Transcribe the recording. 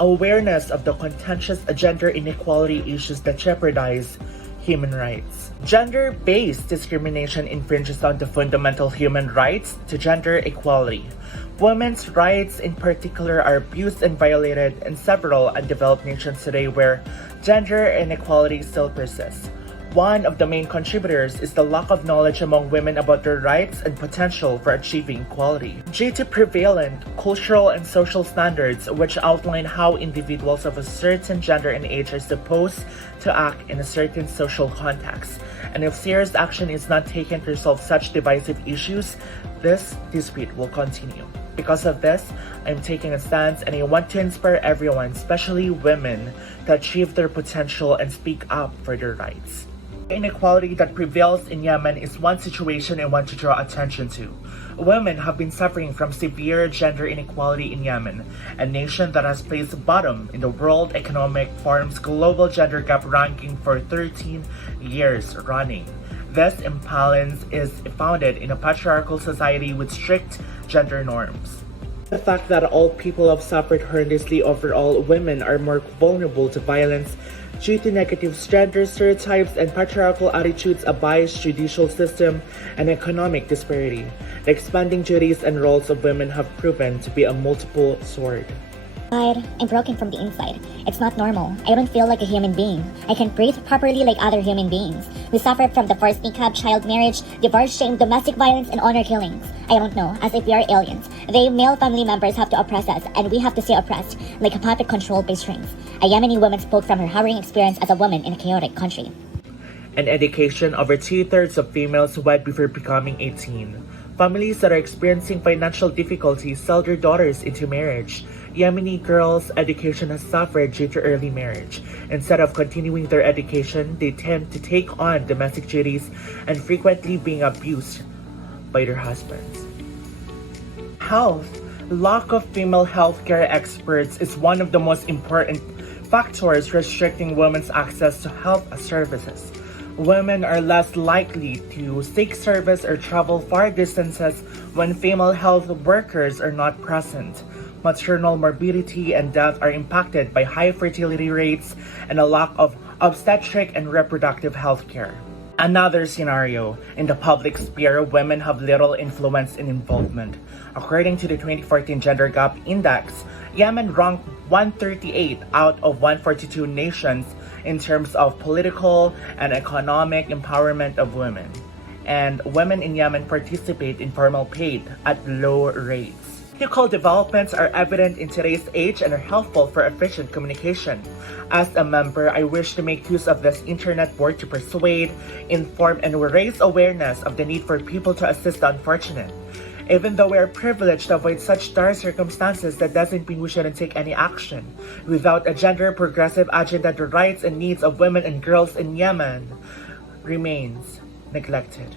awareness of the contentious gender inequality issues that jeopardize human rights. Gender-based discrimination infringes on the fundamental human rights to gender equality. Women's rights in particular are abused and violated in several undeveloped nations today where gender inequality still persists. One of the main contributors is the lack of knowledge among women about their rights and potential for achieving equality. Due to prevalent cultural and social standards which outline how individuals of a certain gender and age are supposed to act in a certain social context, and if serious action is not taken to resolve such divisive issues, this dispute will continue. Because of this, I'm taking a stance and I want to inspire everyone, especially women, to achieve their potential and speak up for their rights. The inequality that prevails in Yemen is one situation I want to draw attention to. Women have been suffering from severe gender inequality in Yemen, a nation that has placed bottom in the World Economic Forum's Global Gender Gap ranking for 13 years running. This imbalance is founded in a patriarchal society with strict gender norms. The fact that all people have suffered horrendously overall, women are more vulnerable to violence due to negative gender stereotypes and patriarchal attitudes, a biased judicial system, and economic disparity. The expanding duties and roles of women have proven to be a multiple sword. I'm broken from the inside. It's not normal. I don't feel like a human being. I can't breathe properly like other human beings. We suffer from the forced niqab, child marriage, divorce, shame, domestic violence, and honor killings. I don't know, as if we are aliens. They male family members have to oppress us, and we have to stay oppressed, like a puppet controlled by strings. A Yemeni woman spoke from her harrowing experience as a woman in a chaotic country. In education, over 2/3 of females wed before becoming 18. Families that are experiencing financial difficulties sell their daughters into marriage. Yemeni girls' education has suffered due to early marriage. Instead of continuing their education, they tend to take on domestic duties and frequently being abused by their husbands. Health. Lack of female healthcare experts is one of the most important factors restricting women's access to health services. Women are less likely to seek service or travel far distances when female health workers are not present. Maternal morbidity and death are impacted by high fertility rates and a lack of obstetric and reproductive health care. Another scenario, in the public sphere, women have little influence and involvement. According to the 2014 Gender Gap Index, Yemen ranked 138 out of 142 nations in terms of political and economic empowerment of women. And women in Yemen participate in formal paid at low rates. Technical developments are evident in today's age and are helpful for efficient communication. As a member, I wish to make use of this internet board to persuade, inform, and raise awareness of the need for people to assist the unfortunate. Even though we are privileged to avoid such dire circumstances, that doesn't mean we shouldn't take any action. Without a gender progressive agenda, the rights and needs of women and girls in Yemen remains neglected.